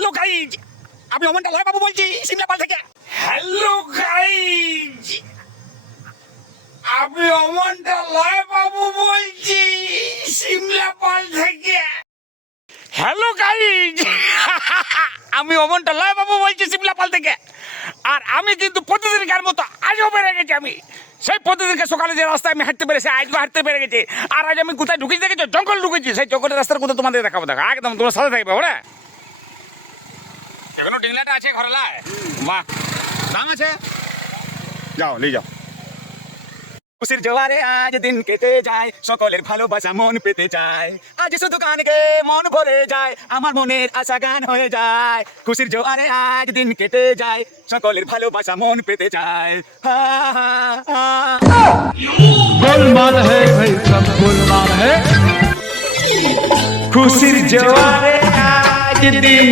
Hello guys, আমি অমনটা লয় বাবু বলছি সিমলাপাল থেকে। হ্যালো গাইজ, আমি অমনটা লয় বাবু বলছি সিমলাপাল থেকে। হ্যালো গাইজ, আমি অমনটা লয় বাবু বলছি সিমলাপাল থেকে। আর আমি কিন্তু প্রতিদিনকার মতো আজও বেড়ে গেছি। আমি সেই প্রতিদিনকে সকালে যে রাস্তায় আমি হাঁটতে পেরেছি আজও হাঁটতে পেরে গেছি। আর আজ আমি কোথায় ঢুকেছি দেখেছো? জঙ্গল ঢুকেছি। সেই জঙ্গলের রাস্তার কোথাও তোমাদের দেখাবো, দেখা একদম তোমার সাথে থাকবে। ওরা এখনো ডিংলাটা আছে ঘরে লাই মা দাম আছে, যাও নিয়ে যাও। খুশির জোয়ারে আজ দিন কেটে যায়, সকলের ভালোবাসা মন পেতে চায়। আজ শুধু গানকে মন ভরে যায়, আমার মনের আশা গান হয়ে যায়। খুশির জোয়ারে আজ দিন কেটে যায়, সকলের ভালোবাসা মন পেতে চায়। হা হা হা। गोलमाल है भाई, सब गोलमाल है। খুশির জোয়ারে আজ দিন